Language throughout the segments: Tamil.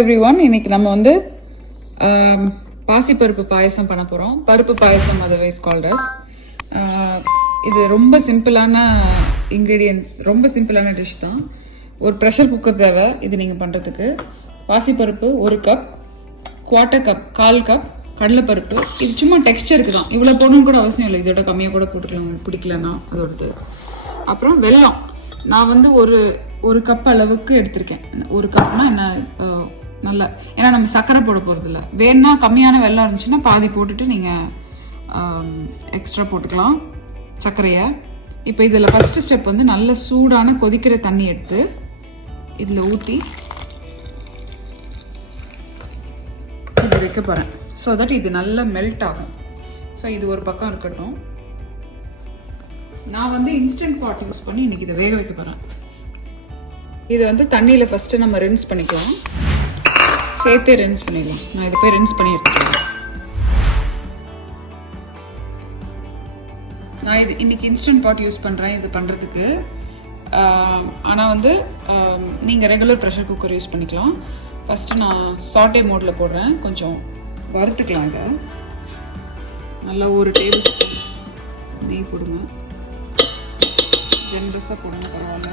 everyone, இன்னைக்கு நம்ம வந்து பாசிப்பருப்பு பாயசம் பண்ண போறோம். பருப்பு பாயசம் otherwise called as. இது ரொம்ப சிம்பிளான இன்கிரிடியன்ட்ஸ், ரொம்ப சிம்பிளான டிஷ் தான். ஒரு ப்ரெஷர் குக்கர் தேவை இது நீங்கள் பண்ணுறதுக்கு. பாசிப்பருப்பு 1 கப், 1/4 கப், 1/4 கப் கடலைப்பருப்பு. இது சும்மா டெக்ஸ்டருக்கு தான், இவ்வளோ போடணும்னு கூட அவசியம் இல்லை, இதோட கம்மியாக கூட போட்டுக்கலாம் பிடிக்கலன்னா அதோடது. அப்புறம் வெல்லம், நான் வந்து ஒரு கப் அளவுக்கு எடுத்திருக்கேன். 1 கப்னா என்ன, நல்லா, ஏன்னா நம்ம சர்க்கரை போட போகிறதில்ல. வேணுன்னா கம்மியான வெல்லம் இருந்துச்சுன்னா பாதி போட்டுட்டு நீங்கள் எக்ஸ்ட்ரா போட்டுக்கலாம் சர்க்கரையை. இப்போ இதில் ஃபஸ்ட்டு ஸ்டெப் வந்து நல்ல சூடான கொதிக்கிற தண்ணி எடுத்து இதில் ஊற்றி இது வைக்க போகிறேன். ஸோ தட் இது நல்லா மெல்ட் ஆகும். ஸோ இது ஒரு பக்கம் இருக்கட்டும். நான் வந்து இன்ஸ்டன்ட் பாட் யூஸ் பண்ணி இன்னைக்கு இதை வேக வைக்க போகிறேன். இது வந்து தண்ணியில் ஃபஸ்ட்டு நம்ம ரின்ஸ் பண்ணிக்கலாம், சேர்த்தே ரின்ஸ் பண்ணிடலாம். நான் இதை போய் ரின்ஸ் பண்ணி எடுத்துக்கிறேன். நான் இது இன்னைக்கு இன்ஸ்டன்ட் பாட் யூஸ் பண்ணுறேன் இது பண்ணுறதுக்கு. ஆனால் வந்து நீங்கள் ரெகுலர் ப்ரெஷர் குக்கர் யூஸ் பண்ணிக்கலாம். ஃபஸ்ட்டு நான் சாட்டே மோடில் போடுறேன், கொஞ்சம் வறுத்துக்கலாம். இதை நல்லா 1 டேபிள் ஸ்பூன் நெய் போடுங்க, ஜென்ரஸாக போடுங்க, பரவாயில்ல.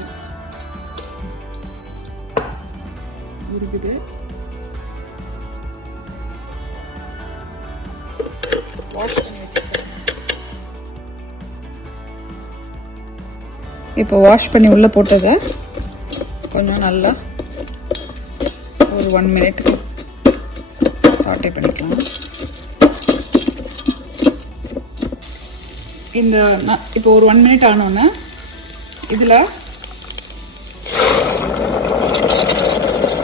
உருகுது. வாஷ் பண்ணி வச்சுக்கிறேன். இப்போ வாஷ் பண்ணி உள்ளே போட்டதை கொஞ்சம் நல்லா ஒரு 1 மினிட்டுக்கு சாட்டே பண்ணிக்கலாம். இந்த இப்போ ஒரு 1 மினிட் ஆனோன்னே இதில்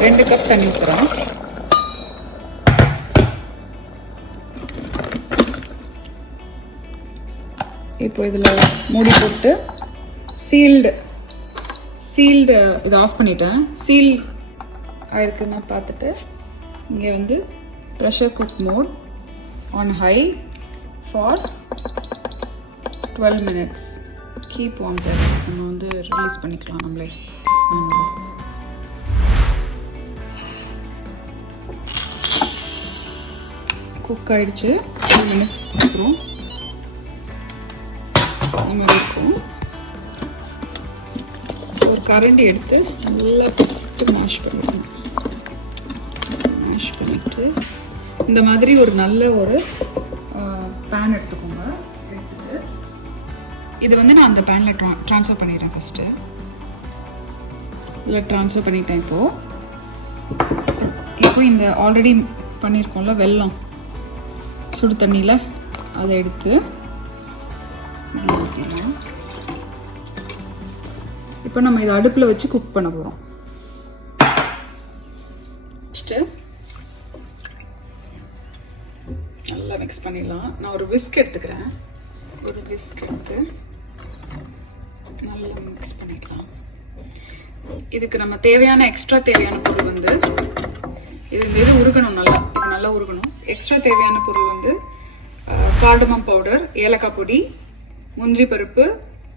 2 கப் தண்ணி ஊற்றுறேன். இப்போ இதில் மூடி போட்டு சீல்டு இதை ஆஃப் பண்ணிட்டேன். சீல் ஆயிருக்குன்னு பார்த்துட்டு இங்கே வந்து pressure cook mode on high for 12 minutes. Keep on there. நம்ம வந்து ரிலீஸ் பண்ணிக்கலாம் நம்மளே. குக் ஆகிடுச்சு. 2 மினிட்ஸ் அப்புறம் இந்த மாதிரி இருக்கும். ஒரு கரண்டி எடுத்து நல்லா ஃபஸ்ட்டு மேஷ் பண்ணிக்கணும். மேஷ் பண்ணிவிட்டு இந்த மாதிரி ஒரு நல்ல ஒரு பேன் எடுத்துக்கோங்க. எடுத்துட்டு இது வந்து நான் அந்த பேனில் ட்ரான்ஸ்ஃபர் பண்ணிடுறேன். ஃபஸ்ட்டு இதில் ட்ரான்ஸ்ஃபர் பண்ணிட்டேன். இப்போ இந்த ஆல்ரெடி பண்ணியிருக்கோம்ல வெல்லம், சுடு தண்ணியில் அதை எடுத்து ஊற்றிடலாம். இப்போ நம்ம இதை அடுப்பில் வச்சு குக் பண்ண போகிறோம். ஃபஸ்ட்டு நல்லா மிக்ஸ் பண்ணிடலாம். நான் ஒரு விஸ்க் எடுத்துக்கிறேன். ஒரு விஸ்க் எடுத்து நல்லா மிக்ஸ் பண்ணிக்கலாம். இதுக்கு நம்ம தேவையான எக்ஸ்ட்ரா தேவையான பொருள் வந்து இது உருகணும், நல்லா இது நல்லா உருகணும். எக்ஸ்ட்ரா தேவையான பொருள் வந்து கார்டமம் பவுடர், ஏலக்காய் பொடி, முந்திரி பருப்பு,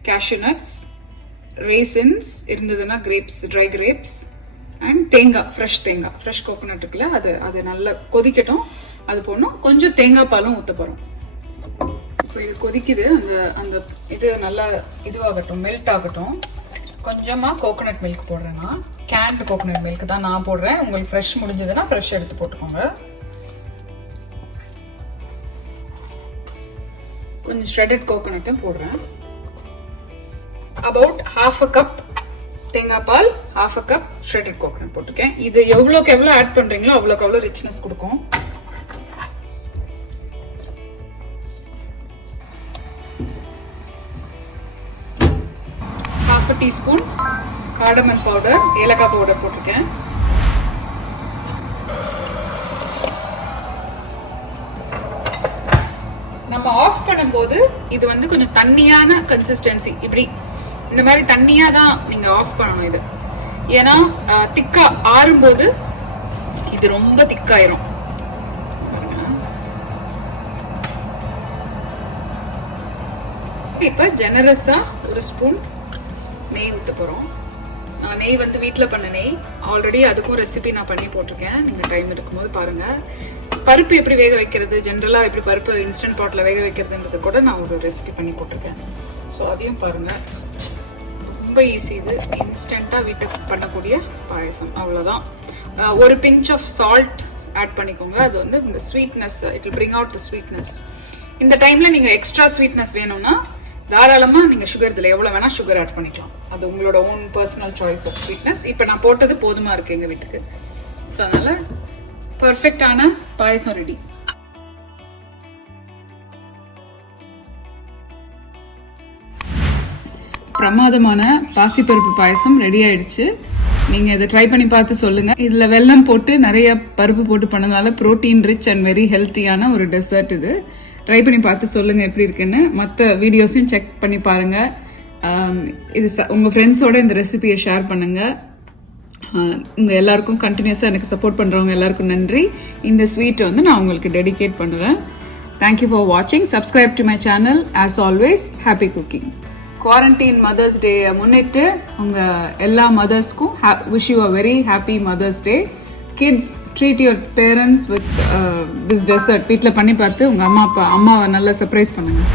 கேஷ்யூ நட்ஸ், ரேசின்ஸ் இருந்ததுன்னா கிரேப்ஸ், ட்ரை கிரேப்ஸ், அண்ட் தேங்காய், ஃப்ரெஷ் கோகோனட் இருக்குல்ல, அது நல்லா கொதிக்கட்டும். அது போடணும். கொஞ்சம் தேங்காய் பாலும் ஊற்ற போகிறோம். இப்போ இது கொதிக்குது. அந்த இது நல்லா இதுவாகட்டும், மெல்ட் ஆகட்டும். கொஞ்சமாக கோகோனட் மில்க் போடுறேன்னா, கேன்டு கோகோனட் மில்க் தான் நான் போடுறேன். உங்களுக்கு ஃப்ரெஷ் முடிஞ்சதுன்னா ஃப்ரெஷ் எடுத்து போட்டுக்கோங்க. கொஞ்சம் ஷ்ரெடட் கோகோனட்டும் போடுறேன். அபவுட் 1/2 கப் தேங்காய் பால், 1/2 கப் ஷ்ரெடட் கோகோனட் போட்டிருக்கேன். இது எவ்வளோக்கு எவ்வளோ ஆட் பண்ணுறீங்களோ அவ்வளோக்கு அவ்வளோ ரிச்னஸ் கொடுக்கும். ½ டீஸ்பூன் கார்டமம் பவுடர், ஏலக்காய் பவுடர் போட்டிருக்கேன். நம்ம ஆஃப் பண்ணும்போது இது வந்து கொஞ்சம் தண்ணியான கன்சிஸ்டன்சி, இப்படி இந்த மாதிரி தண்ணியா தான் நீங்க ஆஃப் பண்ணணும் இது. ஏன்னா திக்கா ஆறும்போது இது ரொம்ப திக்காயிரும். இப்ப ஜெனரஸா 1 ஸ்பூன் நெய் ஊத்த போறோம். நெய் வந்து வீட்டில் பண்ண நெய். ஆல்ரெடி அதுக்கும் ரெசிபி நான் பண்ணி போட்டிருக்கேன், நீங்கள் டைம் இருக்கும்போது பாருங்கள். பருப்பு எப்படி வேக வைக்கிறது, ஜென்ரலாக எப்படி பருப்பு இன்ஸ்டன்ட் பாட்டில் வேக வைக்கிறதுன்றது கூட நான் ஒரு ரெசிபி பண்ணி போட்டிருக்கேன். ஸோ அதையும் பாருங்கள். ரொம்ப ஈஸி, இது இன்ஸ்டண்ட்டாக வீட்டுக்கு பண்ணக்கூடிய பாயசம், அவ்வளோதான். ஒரு பிஞ்ச் ஆஃப் சால்ட் ஆட் பண்ணிக்கோங்க. அது வந்து இந்த sweetness, it will bring out the sweetness. இந்த டைமில் நீங்கள் எக்ஸ்ட்ரா ஸ்வீட்னஸ் வேணும்னா தாராளமாக நீங்கள் சுகர் இதில் எவ்வளோ வேணால் சுகர் ஆட் பண்ணிக்கலாம். அது உங்களோட own personal choice of sweetness. இப்போ நான் போட்டது போதுமாக இருக்குது எங்கள் வீட்டுக்கு. ஸோ அதனால் பர்ஃபெக்டான பாயசம் ரெடி. பிரமாதமான பாசிப்பருப்பு பாயசம் ரெடி ஆயிடுச்சு. நீங்கள் இதை ட்ரை பண்ணி பார்த்து சொல்லுங்கள். இதில் வெல்லம் போட்டு நிறைய பருப்பு போட்டு பண்ணதுனால ப்ரோட்டீன் ரிச் அண்ட் வெரி ஹெல்த்தியான ஒரு டெசர்ட் இது. ட்ரை பண்ணி பார்த்து சொல்லுங்கள் எப்படி இருக்குன்னு. மற்ற வீடியோஸையும் செக் பண்ணி பாருங்கள். இது உங்கள் ஃப்ரெண்ட்ஸோட இந்த ரெசிபியை ஷேர் பண்ணுங்கள். உங்கள் எல்லாருக்கும் கண்டினியூஸாக எனக்கு சப்போர்ட் பண்ணுறவங்க எல்லாருக்கும் நன்றி. இந்த ஸ்வீட்டை வந்து நான் உங்களுக்கு டெடிகேட் பண்ணுவேன். தேங்க்யூ ஃபார் வாட்சிங். Subscribe to my channel. As always happy cooking. Quarantine mother's day முன்னிட்டு உங்கள் எல்லா மதர்ஸ்க்கும் wish you a very happy mother's day. Kids, treat your parents with this dessert. வீட்டில் பண்ணி பார்த்து உங்கள் அம்மாவை நல்லா சர்ப்ரைஸ் பண்ணுங்கள்.